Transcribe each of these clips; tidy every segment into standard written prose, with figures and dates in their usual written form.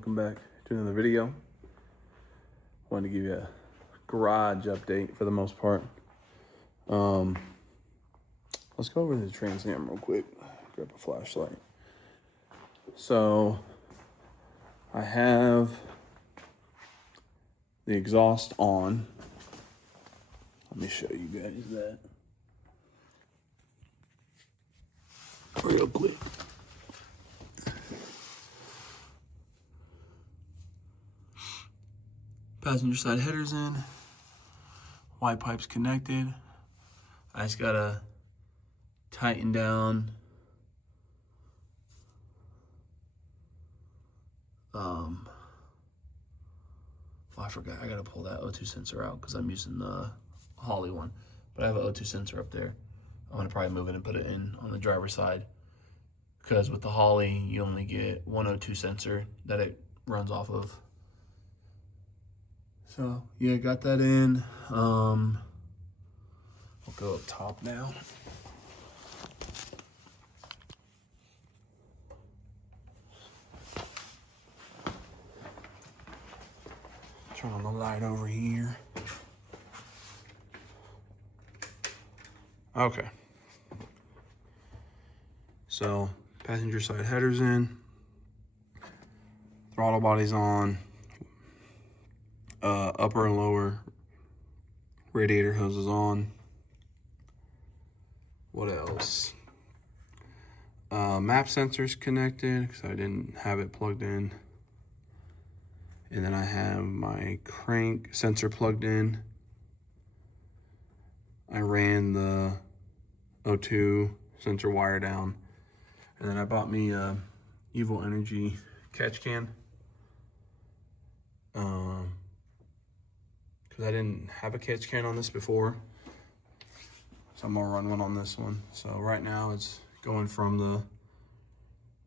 welcome back to another video. Wanted to give you a garage update for the most part. Let's go over the Trans Am real quick. Grab a flashlight. So I have the exhaust on. Let me show you guys that real quick. Passenger side headers in, white pipes connected. I just gotta tighten down I forgot, I gotta pull that O2 sensor out because I'm using the Holly one, but I have an O2 sensor up there. I'm gonna probably move it and put it in on the driver's side, because with the Holly you only get one O2 sensor that it runs off of. So yeah, got that in. I'll go up top now. Turn on the light over here. Okay. So passenger side headers in, throttle body's on, upper and lower radiator hose is on. What else? Map sensors connected because I didn't have it plugged in. And then I have my crank sensor plugged in. I ran the O2 sensor wire down. And then I bought me a Evil Energy catch can. Because I didn't have a catch can on this before. So I'm gonna run one on this one. So right now it's going from the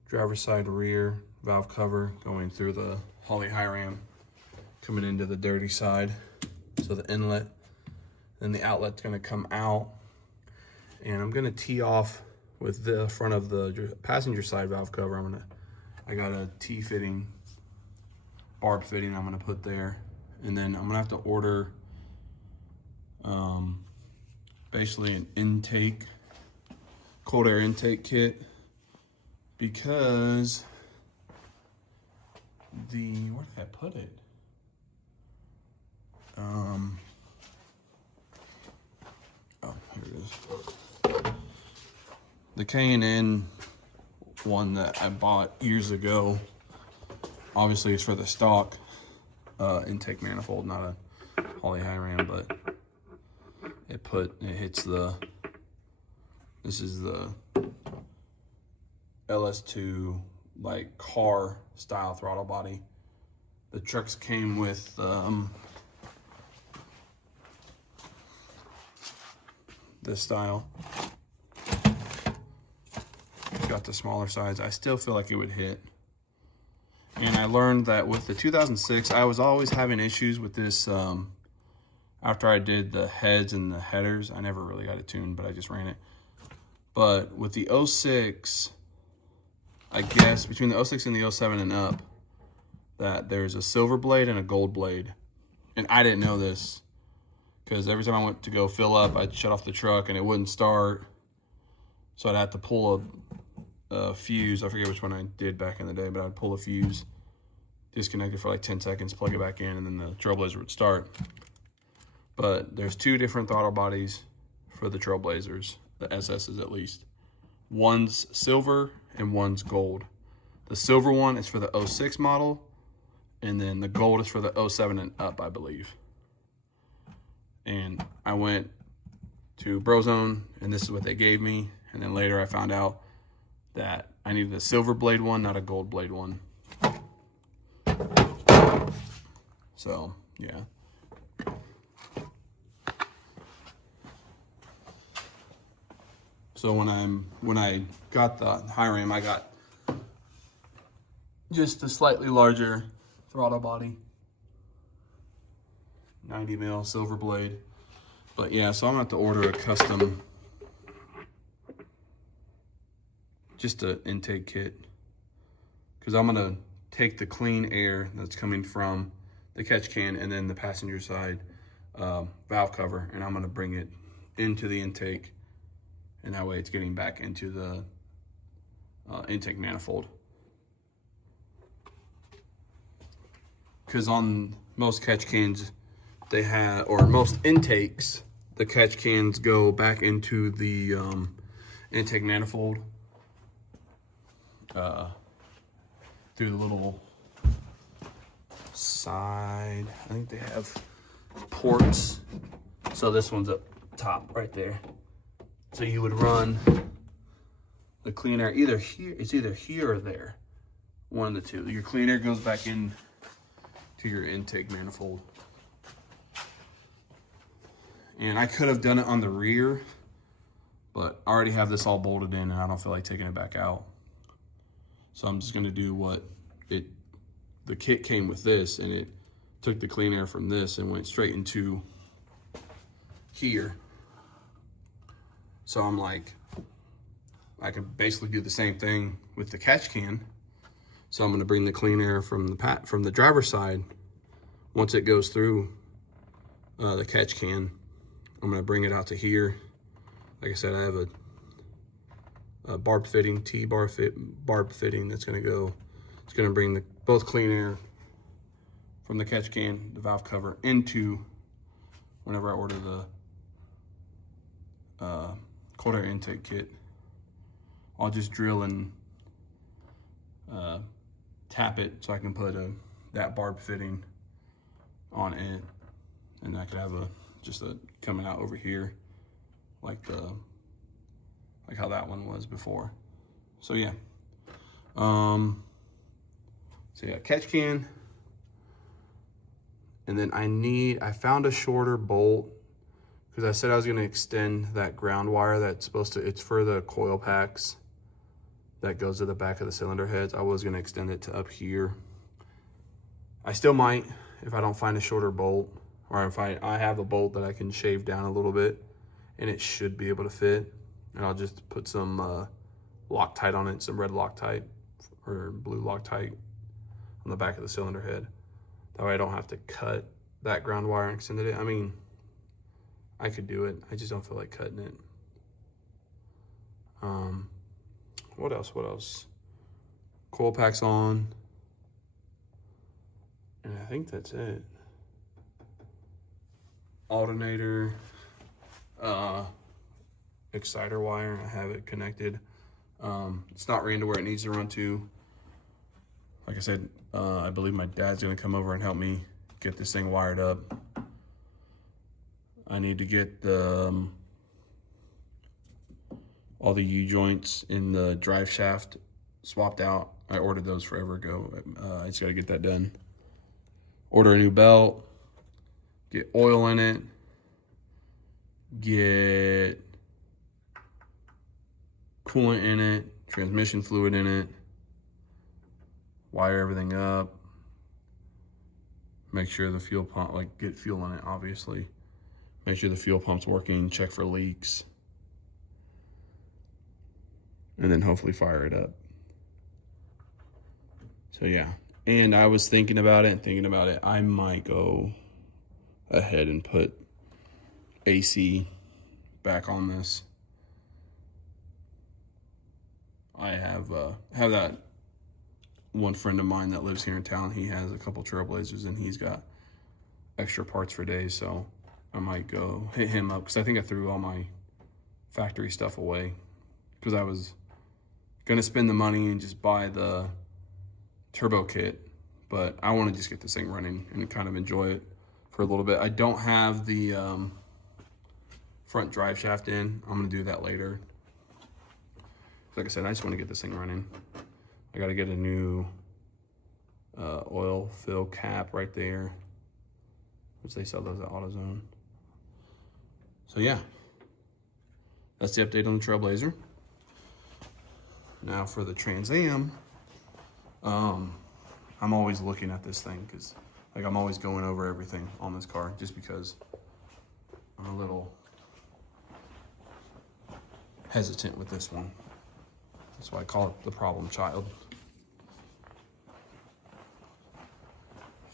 driver's side rear valve cover, going through the Holly high ram, coming into the dirty side. So the inlet, then the outlet's gonna come out. And I'm gonna tee off with the front of the passenger side valve cover. I got a T-fitting, barb fitting I'm gonna put there. And then I'm gonna have to order basically an intake, cold air intake kit, because where did I put it? Oh, here it is. The K&N one that I bought years ago, obviously it's for the stock intake manifold, not a Holly high ram, but it hits this is the LS2 like car style throttle body. The trucks came with this style. Got the smaller size. I still feel like it would hit. And I learned that with the 2006, I was always having issues with this. After I did the heads and the headers, I never really got it tuned, but I just ran it. But with the 06, I guess between the 06 and the 07 and up, that there's a silver blade and a gold blade. And I didn't know this, because every time I went to go fill up, I'd shut off the truck and it wouldn't start. So I'd have to pull a fuse. I forget which one I did back in the day, but I'd pull a fuse, disconnect it for like 10 seconds, plug it back in, and then the Trailblazer would start. But there's two different throttle bodies for the Trailblazers, the SS's at least. One's silver and one's gold. The silver one is for the 06 model, and then the gold is for the 07 and up, I believe. And I went to Brozone, and this is what they gave me. And then later I found out that I needed a silver blade one, not a gold blade one. So, yeah. So when I got the high ram, I got just a slightly larger throttle body, 90 mil silver blade. But yeah, so I'm gonna have to order a custom, just an intake kit, because I'm gonna take the clean air that's coming from the catch can and then the passenger side valve cover, and I'm gonna bring it into the intake, and that way it's getting back into the intake manifold. Because on most catch cans, they have, or most intakes, the catch cans go back into the intake manifold through the little side. I think they have ports. So this one's up top right there. So you would run the clean air either here, it's either here or there. One of the two. Your clean air goes back in to your intake manifold. And I could have done it on the rear, but I already have this all bolted in and I don't feel like taking it back out. So I'm just gonna do what the kit came with this, and it took the clean air from this and went straight into here. So I'm like, I could basically do the same thing with the catch can. So I'm gonna bring the clean air from the driver's side. Once it goes through the catch can, I'm gonna bring it out to here. Like I said, I have a barbed fitting, barbed fitting that's gonna go, it's gonna bring both clean air from the catch can, the valve cover, into whenever I order the cold air intake kit. I'll just drill and tap it so I can put that barbed fitting on it, and I could have just a coming out over here like how that one was before. So yeah, catch can, and then I found a shorter bolt because I said I was going to extend that ground wire that's supposed to, it's for the coil packs that goes to the back of the cylinder heads. I was going to extend it to up here. I still might if I don't find a shorter bolt, or if I have a bolt that I can shave down a little bit, and it should be able to fit. And I'll just put some Loctite on it, some red Loctite or blue Loctite on the back of the cylinder head. That way I don't have to cut that ground wire and extend it. I mean, I could do it. I just don't feel like cutting it. What else? Coil packs on. And I think that's it. Alternator, exciter wire, I have it connected. It's not ran to where it needs to run to. Like I said, I believe my dad's gonna come over and help me get this thing wired up. I need to get all the U-joints in the drive shaft swapped out. I ordered those forever ago. I just gotta get that done. Order a new belt, get oil in it, get coolant in it, transmission fluid in it, wire everything up, make sure the fuel pump, get fuel in it, obviously. Make sure the fuel pump's working, check for leaks, and then hopefully fire it up. So yeah, and I was thinking about it, I might go ahead and put AC back on this. I have that one friend of mine that lives here in town. He has a couple Trailblazers and he's got extra parts for days, so I might go hit him up, because I think I threw all my factory stuff away because I was gonna spend the money and just buy the turbo kit, but I want to just get this thing running and kind of enjoy it for a little bit. I don't have the front drive shaft in. I'm gonna do that later. Like I said, I just want to get this thing running. I got to get a new oil fill cap right there, which they sell those at AutoZone. So yeah, that's the update on the Trailblazer. Now for the Trans Am, I'm always looking at this thing because I'm always going over everything on this car, just because I'm a little hesitant with this one. That's why I call it the problem child.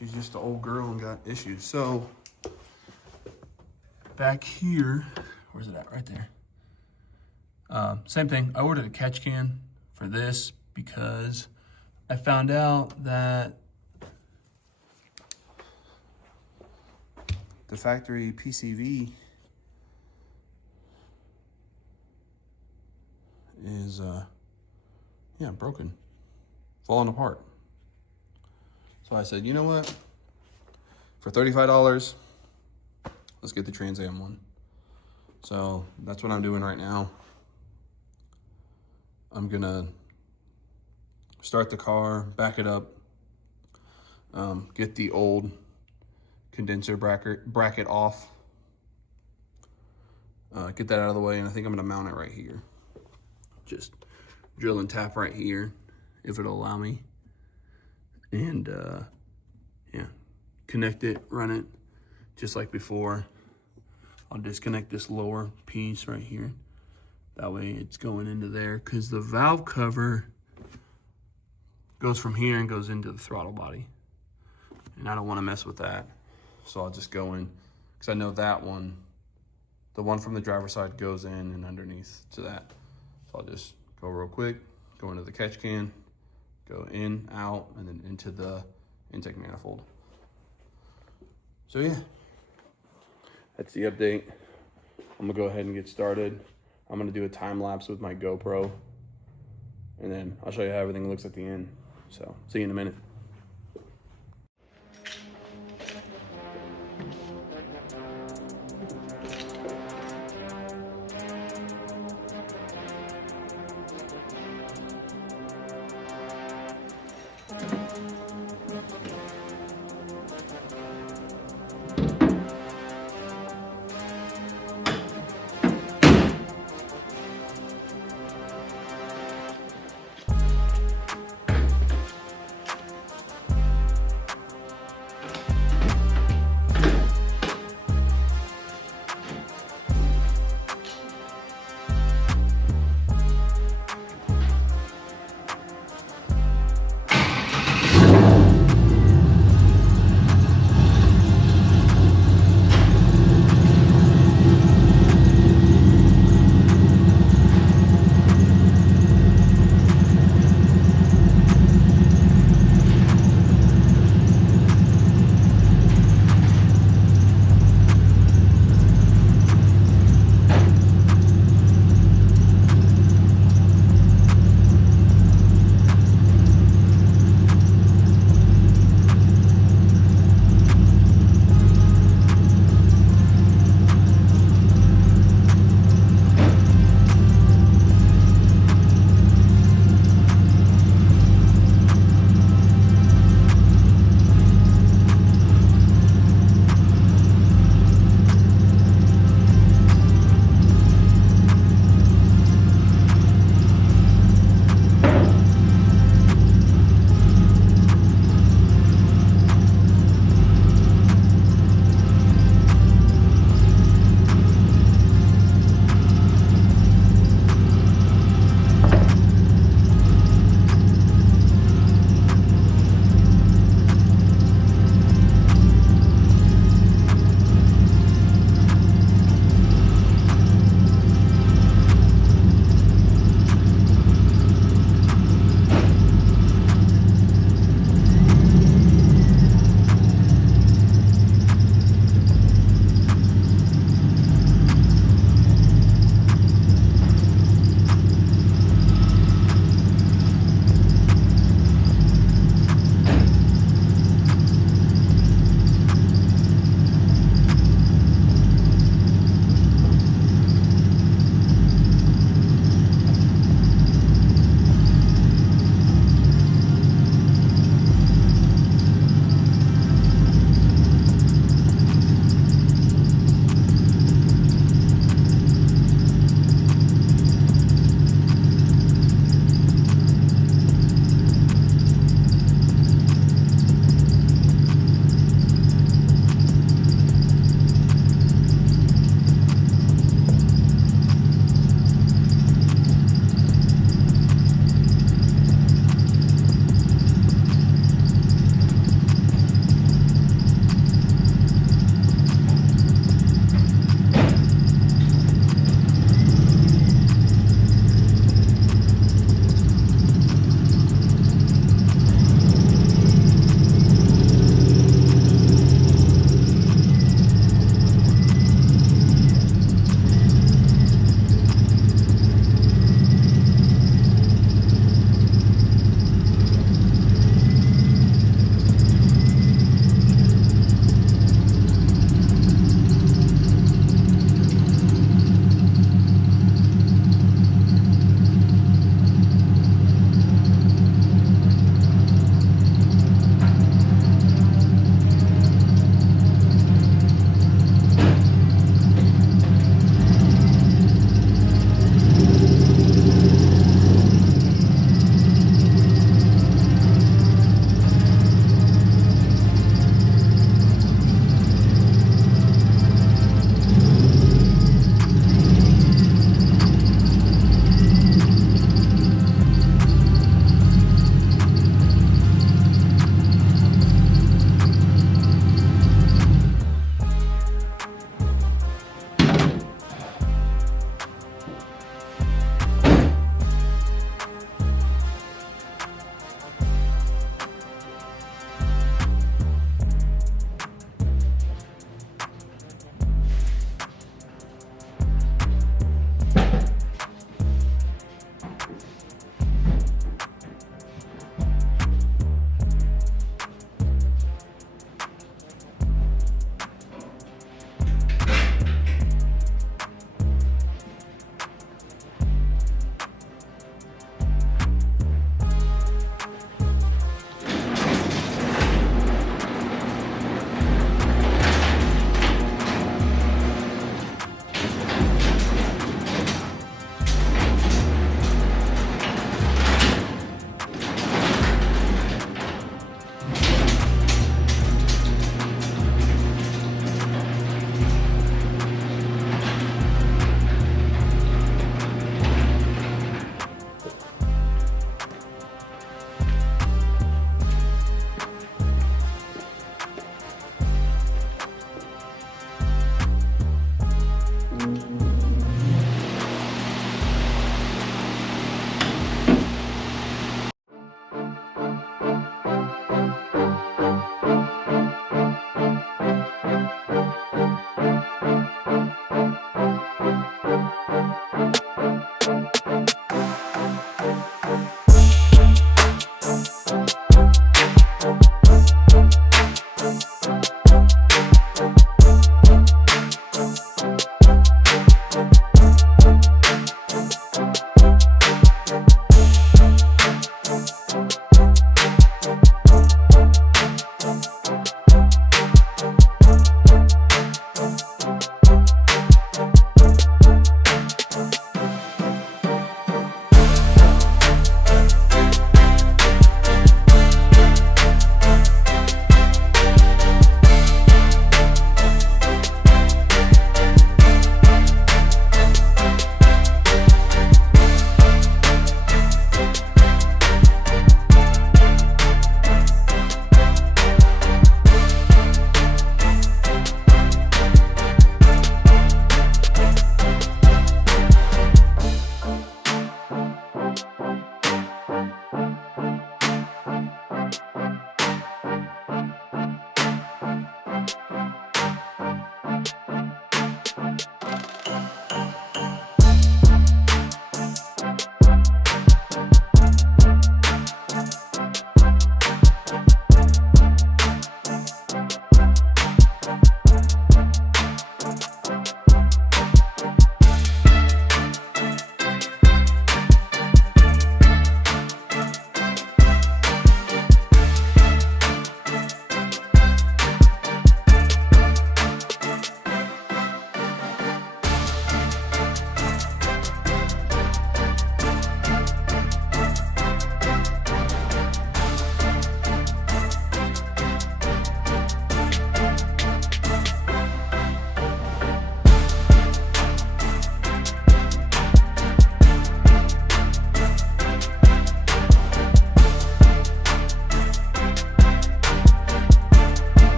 she's just an old girl and got issues. So back here, where's it at? Right there. Same thing. I ordered a catch can for this because I found out that the factory PCV is broken, falling apart. So I said, you know what? For $35, let's get the Trans Am one. So that's what I'm doing right now. I'm gonna start the car, back it up, get the old condenser bracket off, get that out of the way, and I think I'm gonna mount it right here. Just drill and tap right here, if it'll allow me. And yeah, connect it, run it, just like before. I'll disconnect this lower piece right here. That way it's going into there, because the valve cover goes from here and goes into the throttle body. And I don't want to mess with that. So I'll just go in, because I know that one, the one from the driver's side goes in and underneath to that. So I'll just go real quick, go into the catch can, go in, out, and then into the intake manifold. So yeah, that's the update. I'm gonna go ahead and get started. I'm gonna do a time lapse with my GoPro, and then I'll show you how everything looks at the end. So see you in a minute.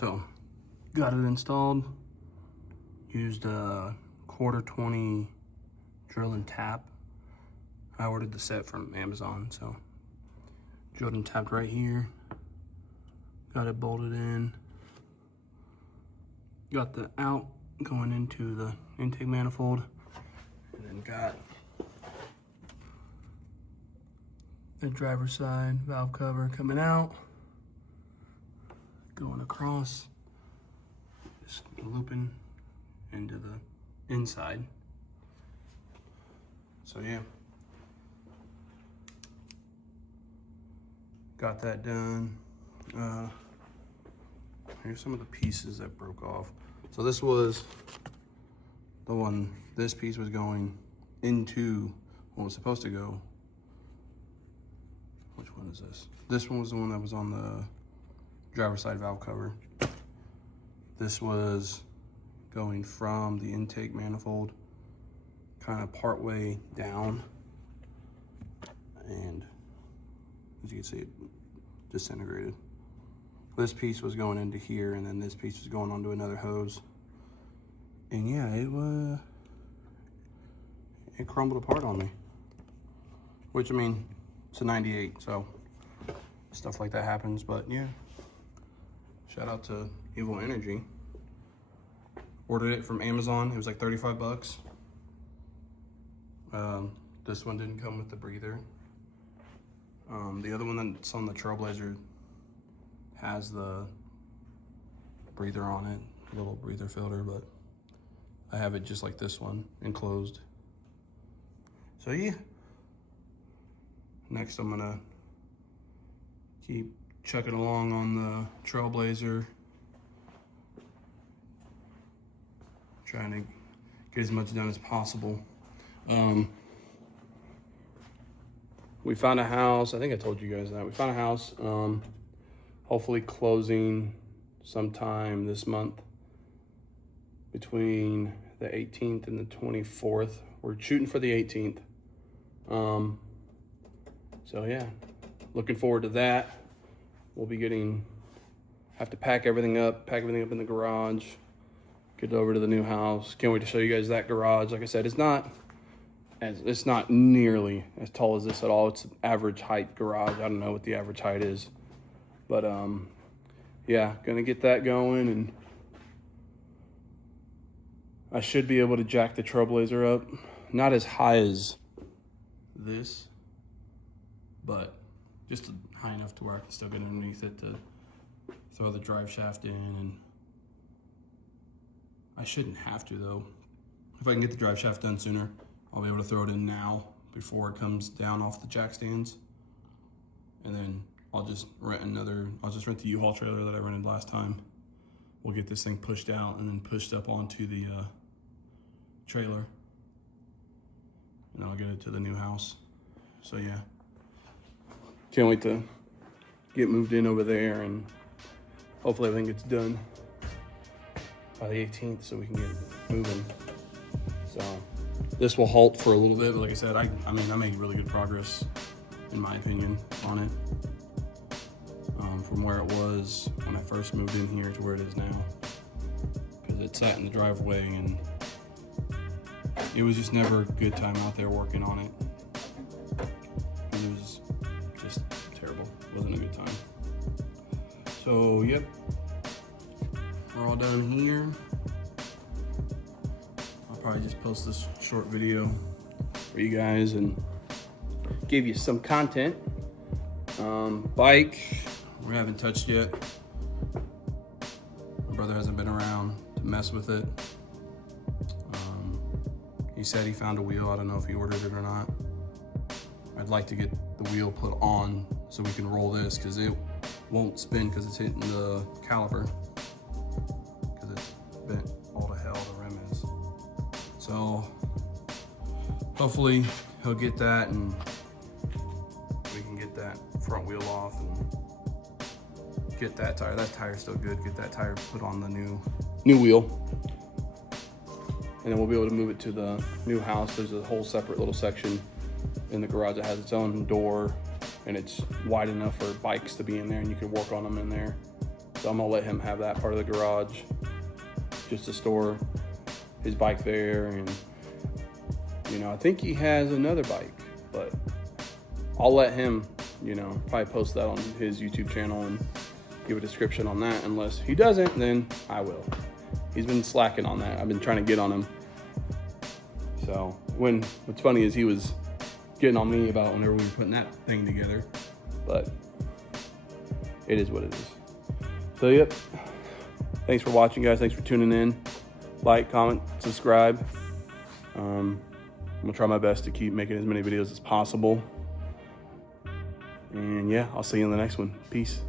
So, got it installed. Used a 1/4-20 drill and tap. I ordered the set from Amazon, so drilled and tapped right here. Got it bolted in. Got the out going into the intake manifold, and then got the driver's side valve cover coming out, going across, just looping into the inside. So yeah, got that done. Here's some of the pieces that broke off. So this was the one, this piece was going into what was supposed to go. Which one is this? This one was the one that was on the driver's side valve cover. This was going from the intake manifold kind of part way down, and as you can see, it disintegrated. This piece was going into here, and then this piece was going onto another hose. And yeah, it crumbled apart on me. Which, I mean, it's a 98, so stuff like that happens. But yeah, shout out to Evil Energy. Ordered it from Amazon. It was like 35 bucks. This one didn't come with the breather. The other one that's on the Trailblazer has the breather on it, a little breather filter, but I have it just like this one, enclosed. So yeah, next I'm gonna keep chucking along on the Trailblazer, trying to get as much done as possible. We found a house, I think I told you guys that. We found a house, hopefully closing sometime this month between the 18th and the 24th. We're shooting for the 18th. So yeah, looking forward to that. We'll be have to pack everything up in the garage, get over to the new house. Can't wait to show you guys that garage. Like I said, it's not nearly as tall as this at all. It's average height garage. I don't know what the average height is. But yeah, gonna get that going, and I should be able to jack the Trailblazer up. Not as high as this, but just high enough to where I can still get underneath it to throw the drive shaft in. And I shouldn't have to though. If I can get the drive shaft done sooner, I'll be able to throw it in now before it comes down off the jack stands. And then I'll just rent the U-Haul trailer that I rented last time. We'll get this thing pushed out and then pushed up onto the trailer. And then I'll get it to the new house. So yeah, can't wait to get moved in over there, and hopefully everything gets done by the 18th so we can get moving. So this will halt for a little bit, but like I said, I mean, I made really good progress, in my opinion, on it. From where it was when I first moved in here to where it is now. Because it sat in the driveway, and it was just never a good time out there working on it. It was just terrible. It wasn't a good time. So, yep. We're all done here. I'll probably just post this short video for you guys and give you some content. Bike, we haven't touched yet. My brother hasn't been around to mess with it. He said he found a wheel. I don't know if he ordered it or not. I'd like to get the wheel put on so we can roll this, because it won't spin because it's hitting the caliper, because it's bent all to hell, the rim is. So hopefully he'll get that and we can get that front wheel off and get that tire. That tire's still good. Get that tire put on the new wheel. And then we'll be able to move it to the new house. There's a whole separate little section in the garage that has its own door, and it's wide enough for bikes to be in there, and you can work on them in there. So I'm gonna let him have that part of the garage just to store his bike there. And you know, I think he has another bike, but I'll let him, you know, probably post that on his YouTube channel and give a description on that. Unless he doesn't, then I will. He's been slacking on that. I've been trying to get on him. So what's funny is he was getting on me about whenever we were putting that thing together, but it is what it is. So yep, thanks for watching, guys. Thanks for tuning in. Like, comment, subscribe. I'm gonna try my best to keep making as many videos as possible. And yeah, I'll see you in the next one. Peace.